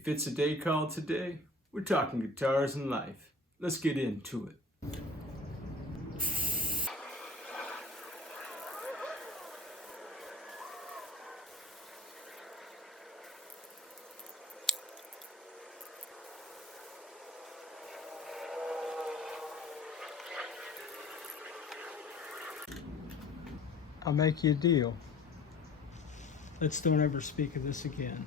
If it's a day called today, we're talking guitars and life. Let's get into it. I'll make you a deal. Let's don't ever speak of this again.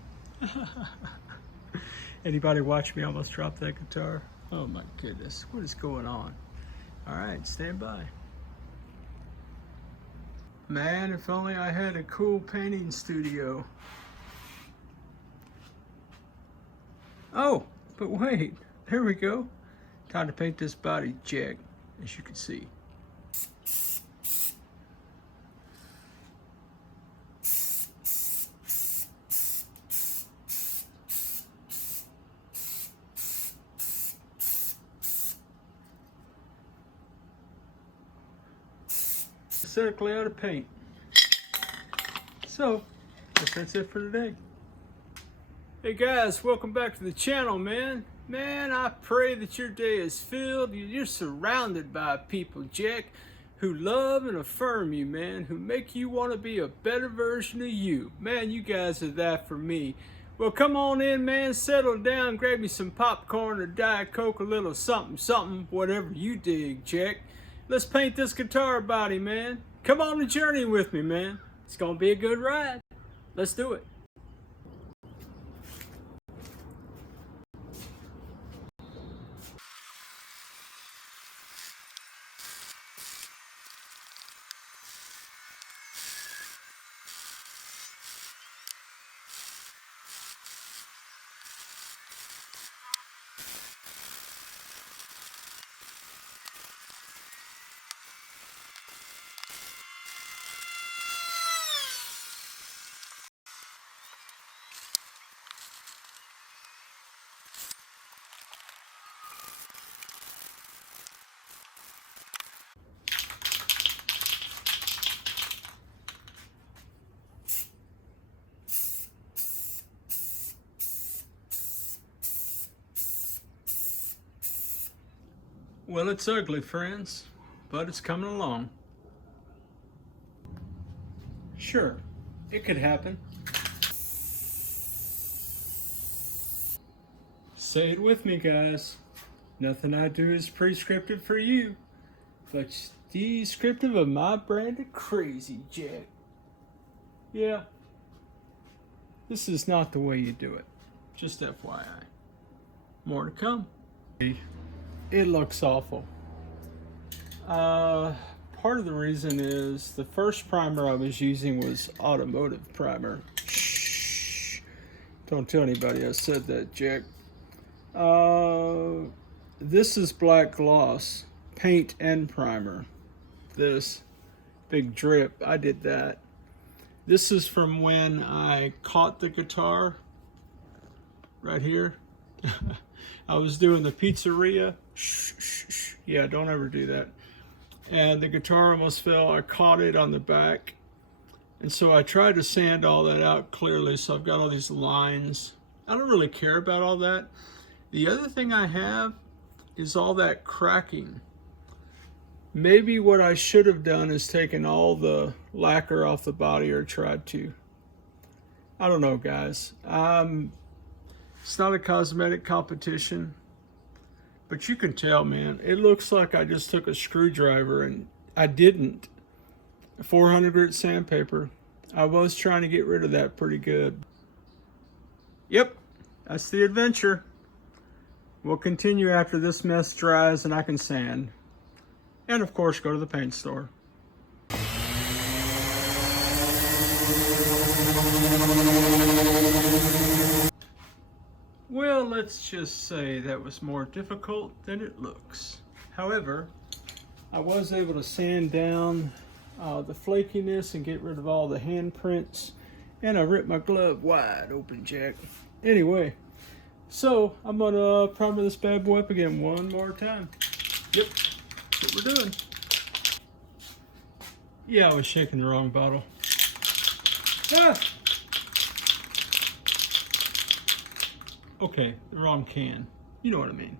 Anybody watch me almost drop that guitar? Oh my goodness, what is going on? All right, stand by. Man, if only I had a cool painting studio. Oh, but wait, there we go. Time to paint this body jack, as you can see. Circling out of paint. So, I guess that's it for today. Hey guys, welcome back to the channel, man. Man, I pray that your day is filled. You're surrounded by people, Jack, who love and affirm you, man, who make you want to be a better version of you. Man, you guys are that for me. Well, come on in, man, settle down, grab me some popcorn or Diet Coke, a little something, whatever you dig, Jack. Let's paint this guitar body, man. Come on the journey with me, man. It's gonna be a good ride. Let's do it. Well, it's ugly, friends, but it's coming along. Sure, it could happen. Say it with me, guys. Nothing I do is prescriptive for you, but descriptive of my brand of crazy, Jack. Yeah, this is not the way you do it. Just FYI. More to come. It looks awful. Part of the reason is the first primer I was using was automotive primer. Shh. Don't tell anybody I said that, Jack. This is black gloss, paint and primer. This big drip, I did that. This is from when I caught the guitar right here. I was doing the pizzeria. Yeah, don't ever do that. And the guitar almost fell. I caught it on the back. And so I tried to sand all that out clearly. So I've got all these lines. I don't really care about all that. The other thing I have is all that cracking. Maybe what I should have done is taken all the lacquer off the body, or tried to. I don't know, guys. It's not a cosmetic competition, but you can tell, man, it looks like I just took a screwdriver, and I didn't. 400 grit sandpaper. I was trying to get rid of that pretty good. Yep, that's the adventure. We'll continue after this mess dries and I can sand. And of course, go to the paint store. Well, let's just say that was more difficult than it looks. However, I was able to sand down the flakiness and get rid of all the handprints, and I ripped my glove wide open, Jack. Anyway, so I'm gonna primer this bad boy up again one more time. Yep, that's what we're doing. Yeah, I was shaking the wrong bottle. Ah! Okay, the wrong can. You know what I mean.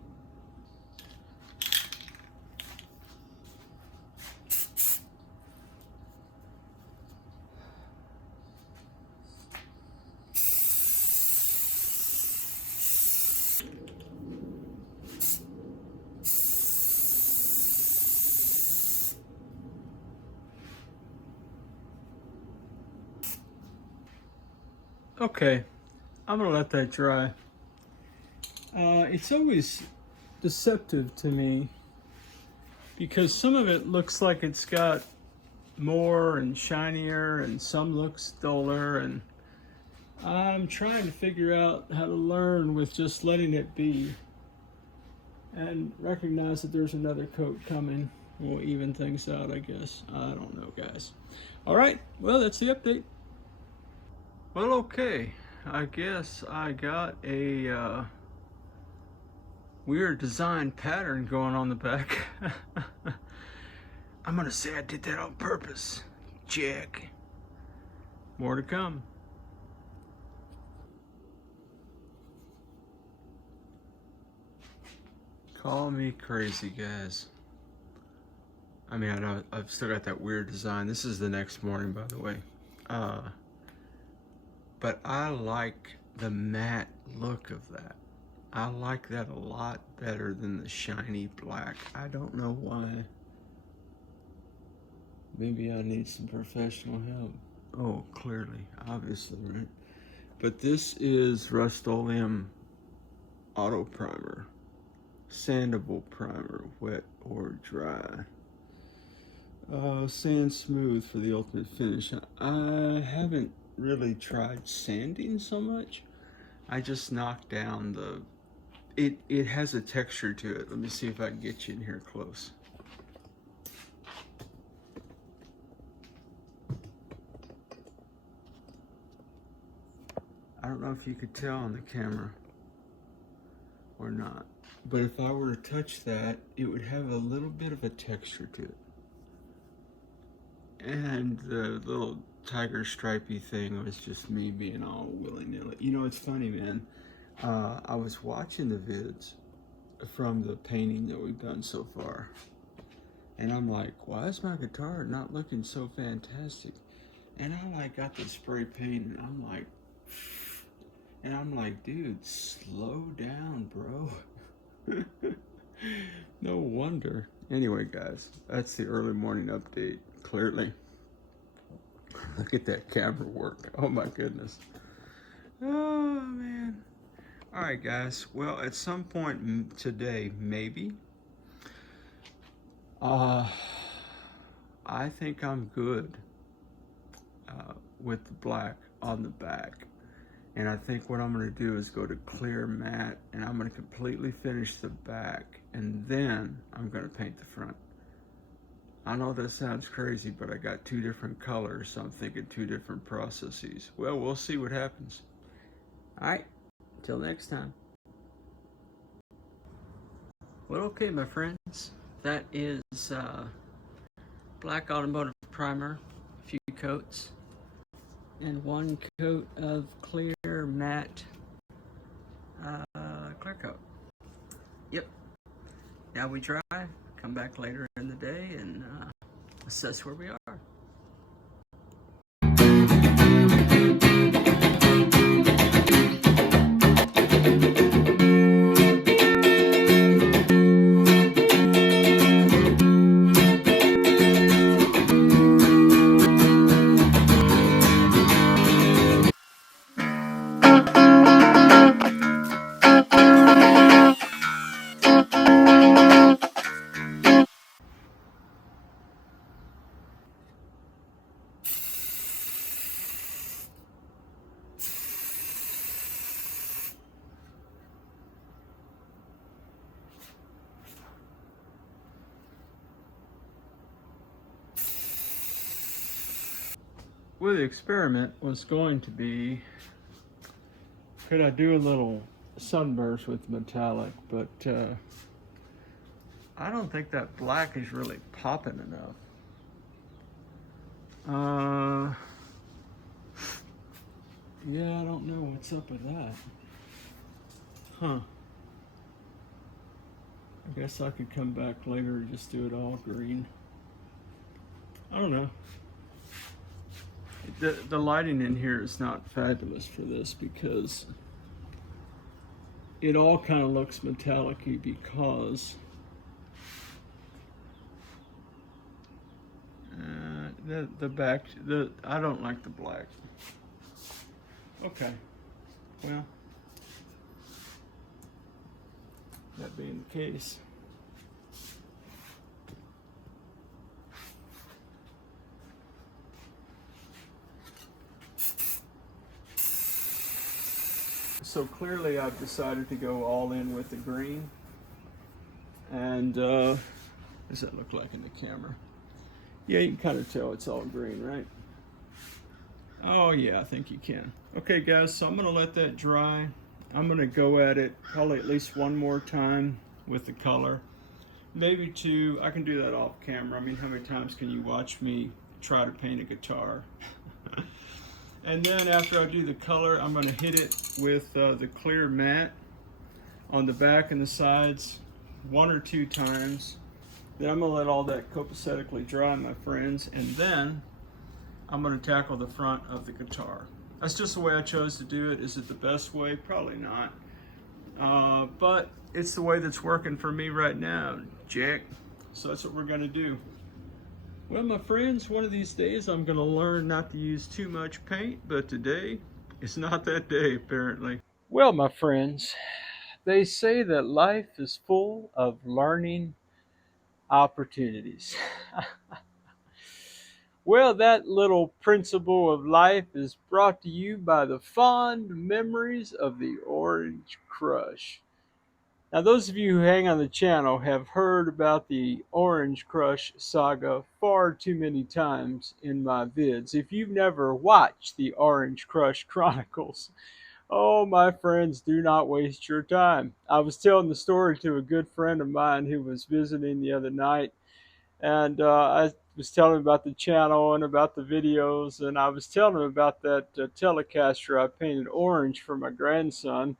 Okay, I'm gonna let that dry. It's always deceptive to me because some of it looks like it's got more and shinier and some looks duller, and I'm trying to figure out how to learn with just letting it be and recognize that there's another coat coming. We'll even things out, I guess. I don't know, guys. All right, well, that's the update. Well, okay, I guess I got a weird design pattern going on the back. I'm gonna say I did that on purpose. Check. More to come. Call me crazy, guys. I mean, I know I've still got that weird design. This is the next morning, by the way. But I like the matte look of that. I like that a lot better than the shiny black. I don't know why. Maybe I need some professional help. Oh, clearly, obviously, right? But this is Rust-Oleum Auto Primer. Sandable primer, wet or dry. Sand smooth for the ultimate finish. I haven't really tried sanding so much. I just knocked down the, it has a texture to it. Let me see if I can get you in here close. I don't know if you could tell on the camera or not, but if I were to touch that, it would have a little bit of a texture to it. And the little tiger stripey thing was just me being all willy-nilly. You know, it's funny, man. I was watching the vids from the painting that we've done so far, and I'm like, why is my guitar not looking so fantastic? And I like got the spray paint, and I'm like, dude, slow down, bro. No wonder. Anyway, guys, that's the early morning update. Clearly. Look at that camera work. Oh my goodness. Oh man. All right, guys. Well, at some point today, maybe. I think I'm good with the black on the back. And I think what I'm going to do is go to clear matte, and I'm going to completely finish the back, and then I'm going to paint the front. I know that sounds crazy, but I got two different colors, so I'm thinking two different processes. Well, we'll see what happens. All right, till next time. Well, okay, my friends, that is black automotive primer, a few coats, and one coat of clear matte clear coat. Yep. Now we dry, come back later in the day and assess where we are. Well, the experiment was going to be, could I do a little sunburst with metallic, but I don't think that black is really popping enough. Yeah, I don't know what's up with that. Huh. I guess I could come back later and just do it all green. I don't know. The lighting in here is not fabulous for this because it all kind of looks metallic-y because I don't like the black. Okay, well, that being the case. So clearly I've decided to go all in with the green. And what does that look like in the camera? Yeah, you can kind of tell it's all green, right? Oh yeah, I think you can. Okay guys, so I'm gonna let that dry. I'm gonna go at it probably at least one more time with the color. Maybe two. I can do that off camera. I mean, how many times can you watch me try to paint a guitar? And then after I do the color, I'm going to hit it with the clear matte on the back and the sides 1 or 2 times. Then I'm going to let all that copacetically dry, my friends, and then I'm going to tackle the front of the guitar. That's just the way I chose to do it. Is it the best way? Probably not. But it's the way that's working for me right now, Jack. So that's what we're going to do. Well, my friends, one of these days I'm going to learn not to use too much paint, but today is not that day, apparently. Well, my friends, they say that life is full of learning opportunities. Well, that little principle of life is brought to you by the fond memories of the Orange Crush. Now, those of you who hang on the channel have heard about the Orange Crush saga far too many times in my vids. If you've never watched the Orange Crush Chronicles, oh, my friends, do not waste your time. I was telling the story to a good friend of mine who was visiting the other night, and I was telling him about the channel and about the videos, and I was telling him about that Telecaster I painted orange for my grandson.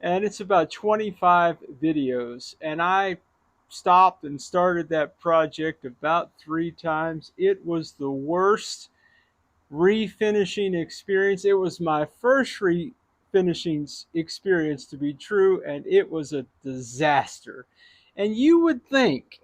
And it's about 25 videos, and I stopped and started that project about 3 times. It was the worst refinishing experience. It was my first refinishing experience to be true, and it was a disaster. And you would think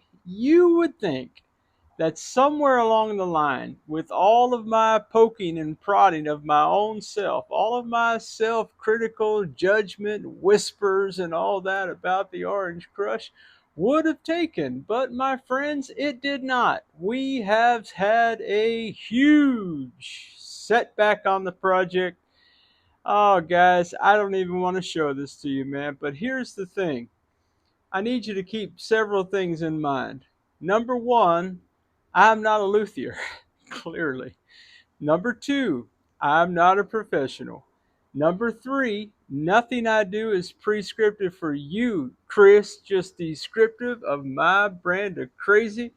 that somewhere along the line, with all of my poking and prodding of my own self, all of my self-critical judgment, whispers, and all that about the Orange Crush would have taken. But my friends, it did not. We have had a huge setback on the project. Oh, guys, I don't even want to show this to you, man. But here's the thing. I need you to keep several things in mind. Number one, I'm not a luthier, clearly. Number two, I'm not a professional. Number three, nothing I do is prescriptive for you, Chris, just descriptive of my brand of crazy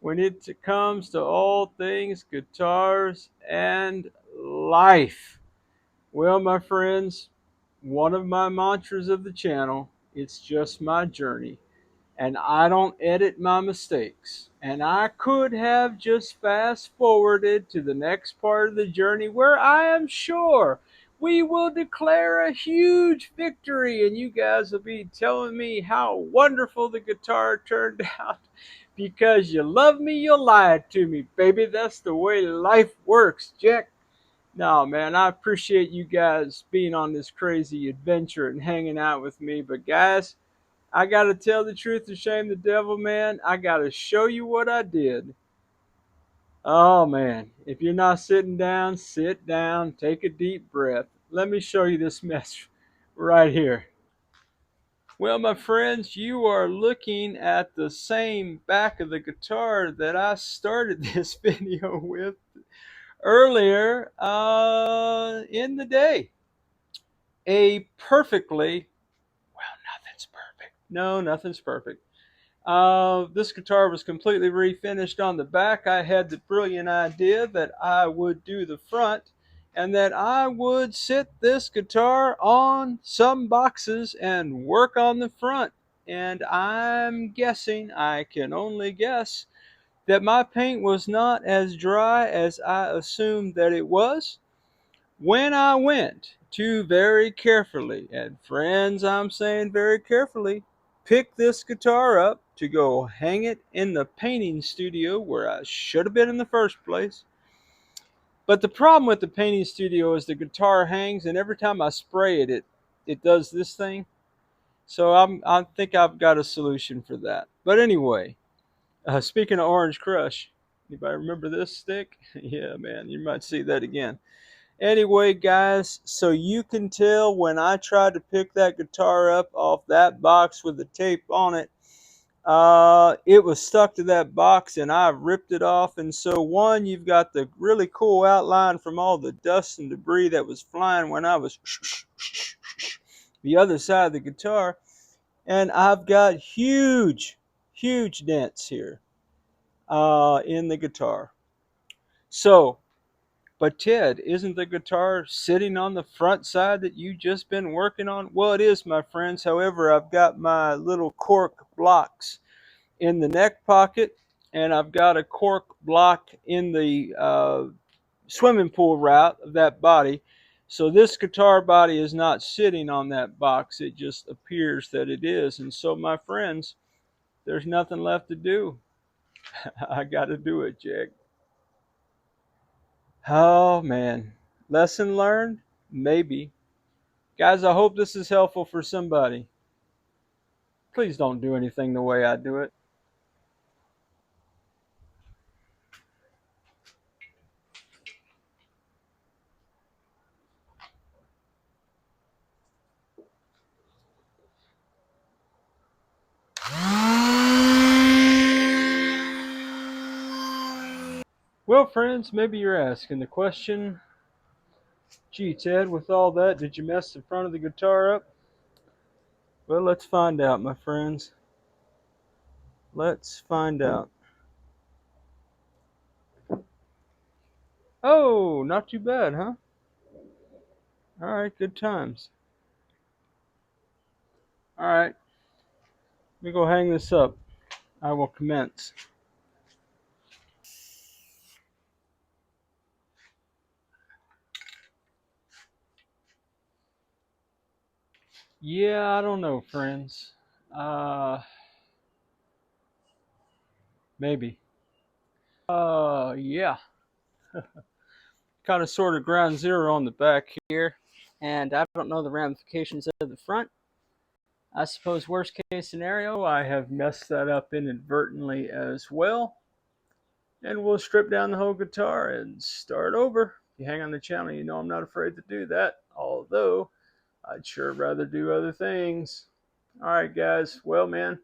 when it comes to all things guitars and life. Well, my friends, one of my mantras of the channel, it's just my journey. And I don't edit my mistakes. And I could have just fast forwarded to the next part of the journey where I am sure we will declare a huge victory and you guys will be telling me how wonderful the guitar turned out. Because you love me, you'll lie to me, baby. That's the way life works, Jack. No, man, I appreciate you guys being on this crazy adventure and hanging out with me. But guys, I got to tell the truth to shame the devil, man. I got to show you what I did. Oh, man. If you're not sitting down, sit down. Take a deep breath. Let me show you this mess right here. Well, my friends, you are looking at the same back of the guitar that I started this video with earlier in the day. A perfectly, well, nothing's perfect. No, nothing's perfect. This guitar was completely refinished on the back. I had the brilliant idea that I would do the front and that I would sit this guitar on some boxes and work on the front. And I'm guessing, I can only guess, that my paint was not as dry as I assumed that it was when I went to very carefully, and friends, I'm saying very carefully, pick this guitar up to go hang it in the painting studio where I should have been in the first place. But the problem with the painting studio is the guitar hangs, and every time I spray it, it does this thing. So I think I've got a solution for that. But anyway, speaking of Orange Crush, anybody remember this stick? Yeah, man, you might see that again. Anyway, guys, so you can tell when I tried to pick that guitar up off that box with the tape on it, it was stuck to that box and I ripped it off. And so one, you've got the really cool outline from all the dust and debris that was flying when I was the other side of the guitar. And I've got huge, huge dents here in the guitar. So, but Ted, isn't the guitar sitting on the front side that you just been working on? Well, it is, my friends. However, I've got my little cork blocks in the neck pocket, and I've got a cork block in the swimming pool route of that body. So this guitar body is not sitting on that box. It just appears that it is. And so, my friends, there's nothing left to do. I got to do it, Jack. Oh, man. Lesson learned? Maybe. Guys, I hope this is helpful for somebody. Please don't do anything the way I do it. Well, friends, maybe you're asking the question, gee, Ted, with all that, did you mess the front of the guitar up? Well, let's find out, my friends. Let's find out. Oh, not too bad, huh? All right, good times. All right, let me go hang this up. I will commence. Yeah, I don't know, friends. Maybe. Yeah. Kind of sort of ground zero on the back here. And I don't know the ramifications of the front. I suppose worst case scenario, I have messed that up inadvertently as well. And we'll strip down the whole guitar and start over. If you hang on the channel, you know I'm not afraid to do that. Although, I'd sure rather do other things. Alright guys, well man,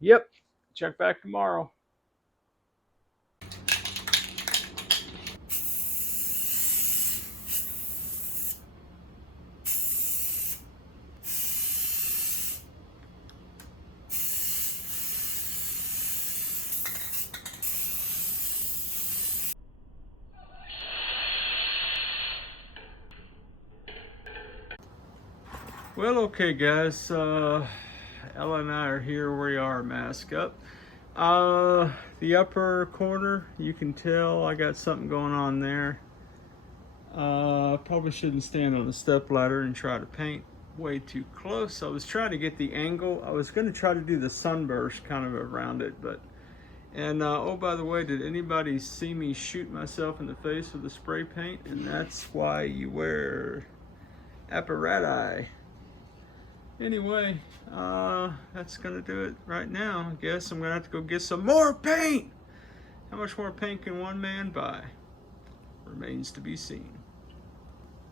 yep, check back tomorrow. Well, okay guys, Ella and I are here. We are mask up. The upper corner, you can tell I got something going on there. Probably shouldn't stand on the step ladder and try to paint way too close. I was trying to get the angle. I was going to try to do the sunburst kind of around it, but and oh, by the way, did anybody see me shoot myself in the face with the spray paint? And that's why you wear apparatus. Anyway, that's gonna do it right now. I guess I'm gonna have to go get some more paint. How much more paint can one man buy? Remains to be seen.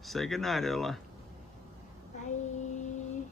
Say goodnight, Ella. Bye.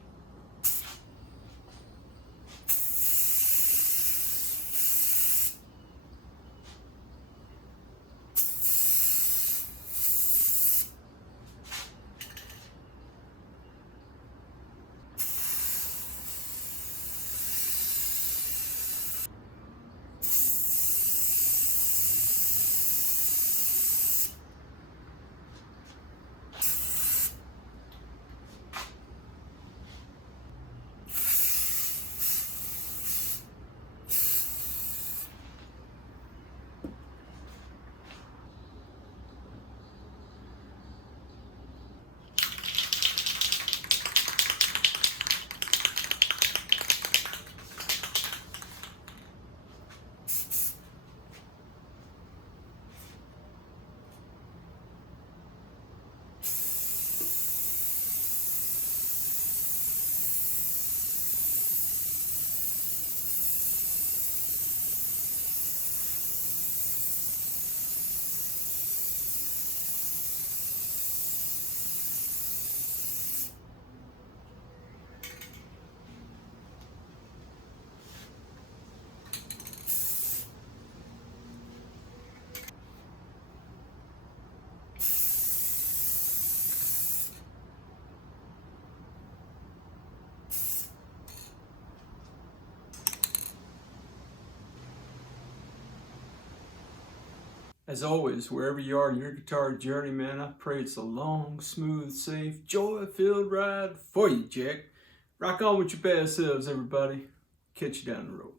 As always, wherever you are in your guitar journey, man, I pray it's a long, smooth, safe, joy-filled ride for you, Jack. Rock on with your best selves, everybody. Catch you down the road.